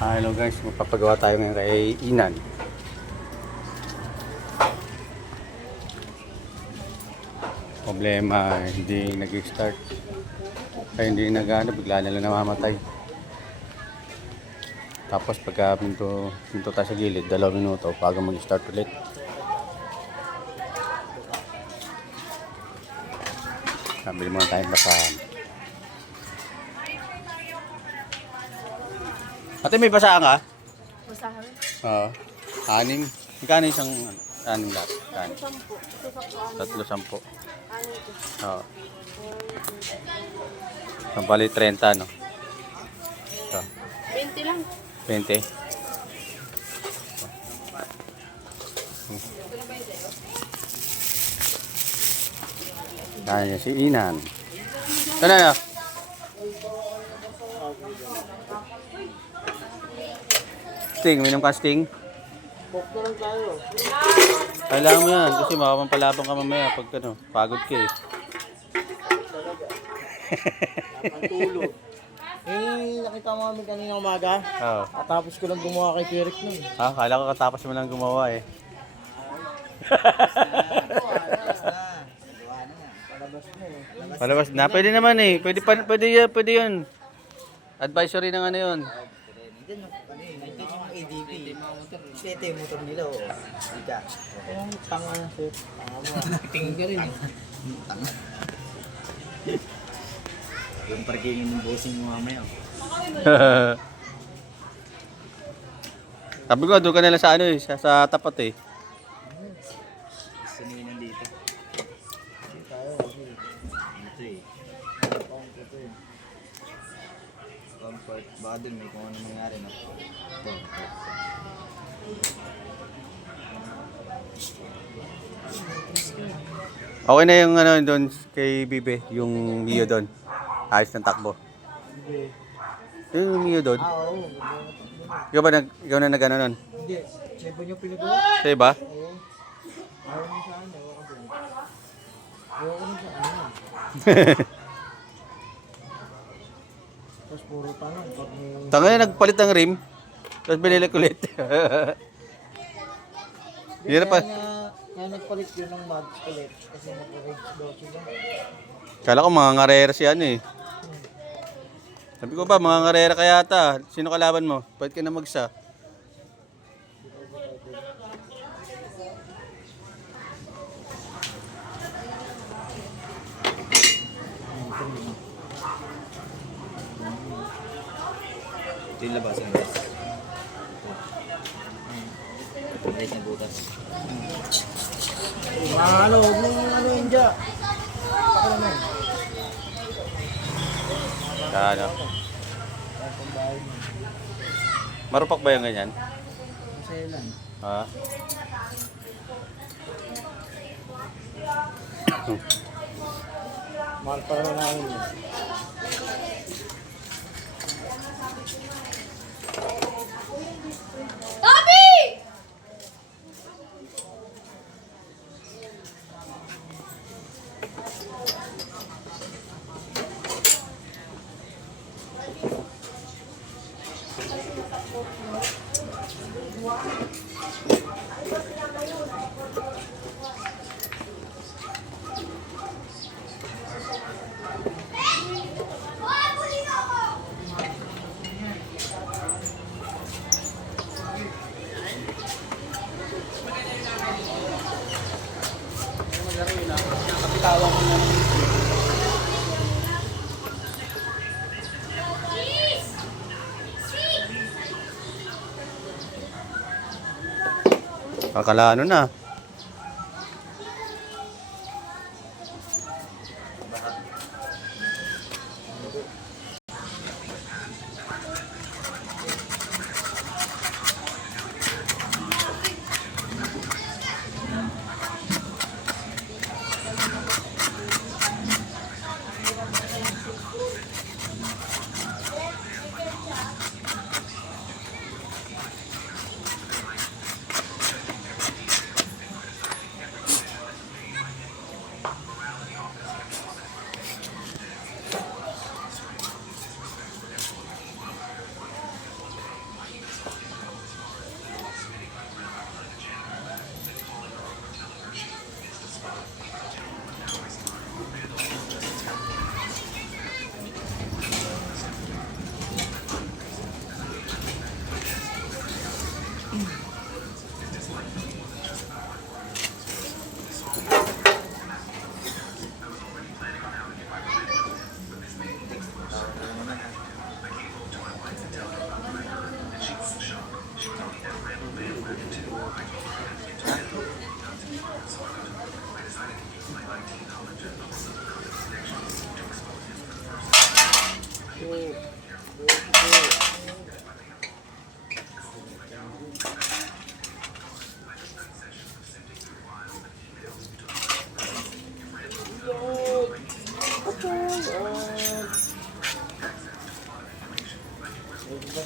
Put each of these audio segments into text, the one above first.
Hello guys, magpapagawa tayo ngayon kay Inan. Problema, hindi nag-start. Kaya hindi nag-ano, bigla na lang namamatay. Tapos pagka pinto tayo sa gilid, 2 minuto bago mag-start ulit. Nabili muna tayong basahan. Ate, may basahan ka? Basahan? Oo. 6. Magkano isang 6 lahat? 3, 10. Oo. Bali 30, no? Ito. 20 lang. 20. Kaya si Inan. Ano na? Sting, minum ka Sting? Bokto lang tayo. Kailangan mo yan kasi makapampalabang ka mamaya pag ano, pagod ka eh. Ang tulog. Nakita mo kami kanina umaga. Oo. Tapos ko lang gumawa kay Pierik nun. Ha, kala ko katapos mo lang gumawa eh. Palabas mo eh. Palabas na. Pwede naman eh. Pwede yun. Advisory ng ano yun. Nandiyan yung ADP. Ito yung motor nila o. Ika. Ang tanga na sir. Tanga mo. Tingin ka rin eh. Tanga. Yung parkingin ng bossing mo mamaya. Sabi ko, doon ka na lang sa ano eh. Sa tapat eh. Gusto nyo nandito. Hindi tayo. Ito eh. Ito eh. Comfort. Baka dun may kung ano nangyari na. Ito. Okay na yung ano doon kay Bibe, yung Mio doon. Ayos ng takbo. Hindi. Yung Mio doon. Oo. Ikaw na nag-ano nun? Hindi. Sebo nyo pinagawa? Sa iba? Oo. Ayaw mo sa ano. Ayaw ko sa ano. Tapos puro tanong. Pag may... Tanga na nagpalit ng rim. Tapos binili ko ulit. Hirap pa. Kaya nagpalit yun ng mags ulit. Kasi nag-rage daw sila. Kala ko mga ngarera si ano eh. Sabi ko ba, mga ngarera kaya ata. Sino kalaban mo? Pwede ka na magsa. Ito yung labasan guys. Guys na butas. Ano, huwag mong ano yun dyan. Ako naman. Ano? Marupak ba yung ganyan? Masaya lang. Ha? Mahal pa naman namin yun. Akala ano na.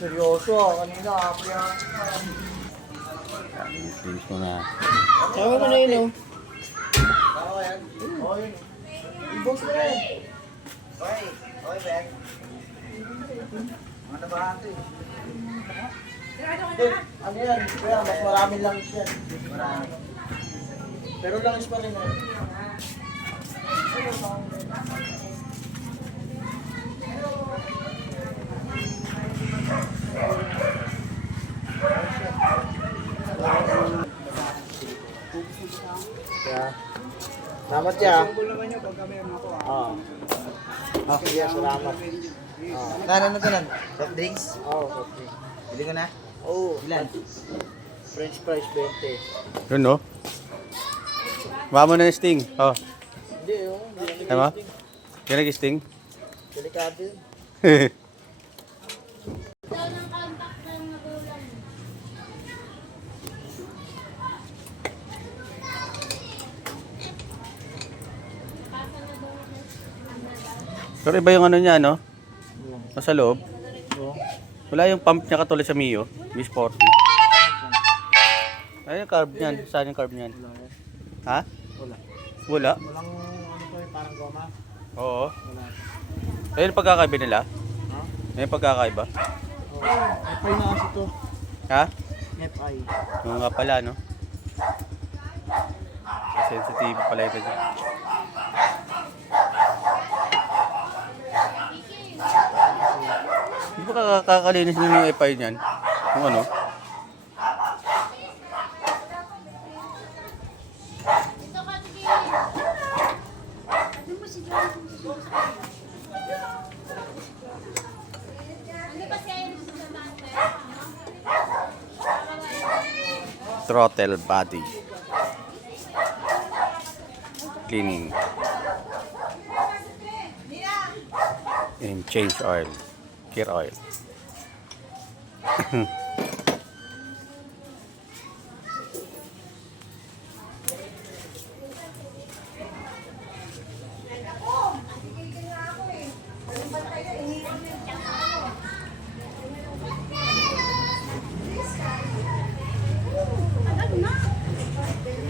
Seryoso, kanina kaya. Finish mo na. Sama mo na yun, oh. Tama yan? Oo, yun. I-box mo na yun. Okay, okay, Ben. Mga nabahato eh. Ano yan? Kaya mas marami lang yan. Marami. Pero langis pa rin yan. Kaya, salamat ya. Oo. Sige, salamat. Kanan na kanan. Soft drinks? Oo, soft drinks. Bili ko na? Oo. Ilan? French fries 20. Yun, no? Baka mo na yung sting. Oh. Hindi, oh. Hindi Tama? Yung nag-sting? delikado yun. Pero iba yung ano niya, no? Nasa loob. Oo. Wala yung pump niya katulad sa Mio. V40. Ayun yung carb niyan. Saan yung carb niyan? Ha? Wala. Wala? Walang ano to eh, parang goma. Oo. Wala. Ayun yung pagkakaiba nila? Ha? Ayun yung pagkakaiba? Oo. FI na kasi to. Ha? FI. Yung nga pala, no? Sensitive pala ito dyan. Hindi ba kakalinis nyo yung FI niyan? Yung ano? Throttle body cleaning and change oil, gear oil.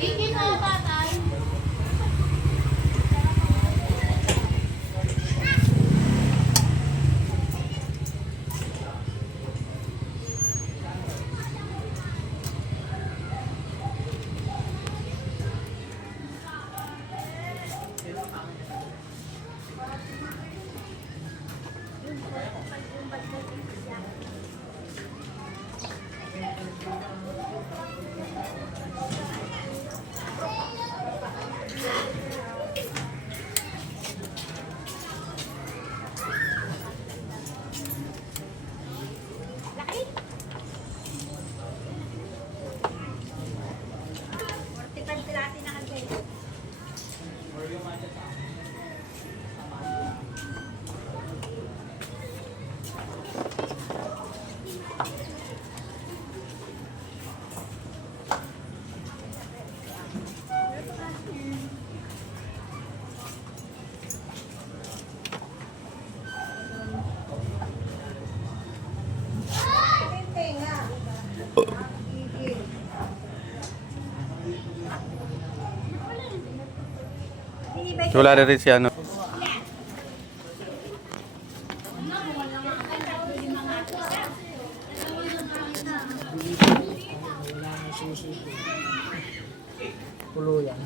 Hindi ko tatay. Wala na rin si ano. Pulo yan.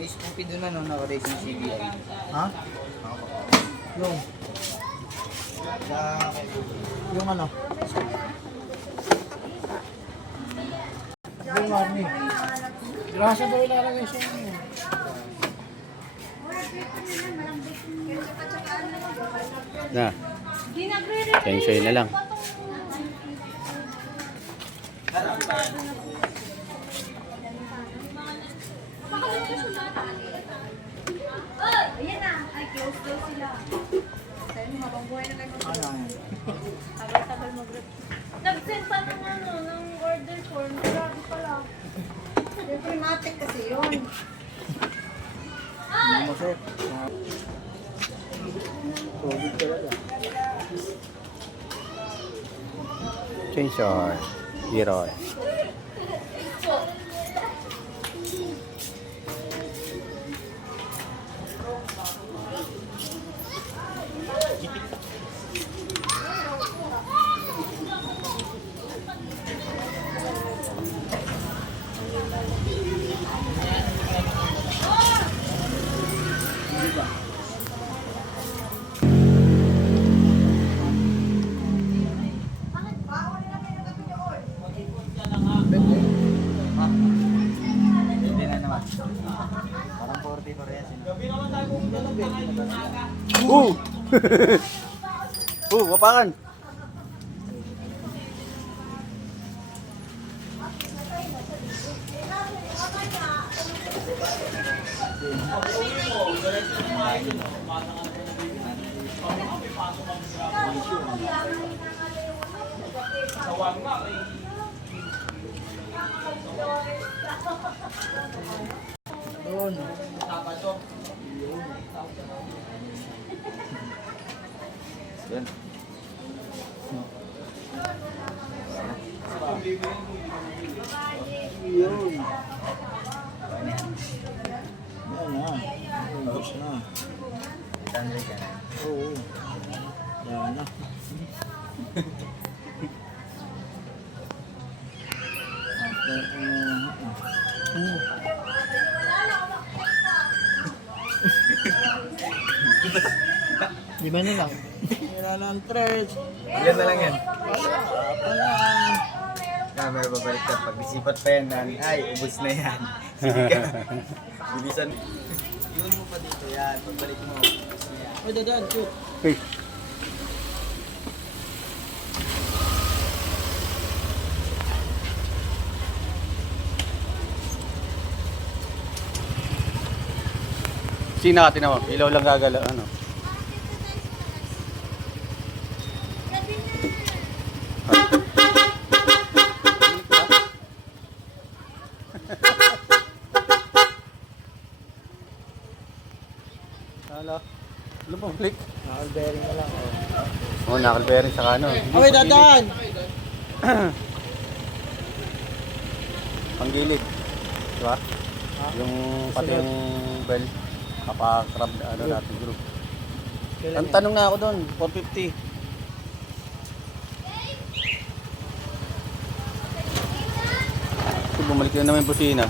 May Scoopy doon na no, naka-racing CBI. Ha? Yung? Yung ano? Yung Arnie. Grasa daw ilalagay siya niyo. Na. Tension na lang. Ayan na. Ay, close daw sila. Sabi mo, habang buhay na kayo. Ano? Tagal-tagal mag-rep. Nag-send pa ng ano, ng order form. Grabe pala. Siyempre, matik kasi yun. Hindi mo sir. Tubig talaga. Tension. Hero. Hindi na naman. Parang 40 pa rin. Wapakan. Doon. Yan. Yun. Yan na. Ayos na. Tandre ka na. Oo. Yan na. Di ba na lang? Wala na ang threads. Ilan na lang yan? Wala. Camera babalik ka. Pag isipat pa yan, ay, ubos na yan. Sige ka. Bilisan. Iwan mo pa dito yan. Pagbalik mo. Uy, dadaan. Shoot. Hey. Sina ka tinawa? Ilaw lang gagalaw. Ano? Hala. Ano bang flick? Nakal bearing na lang. Oh, knuckle bearing sa ano. Uy, dadaan! Panggilid. Diba? Yung pati yung bell. Kapakrab ano natin group. Ang tanong na ako doon, 450. Bumalik na naman yung busina.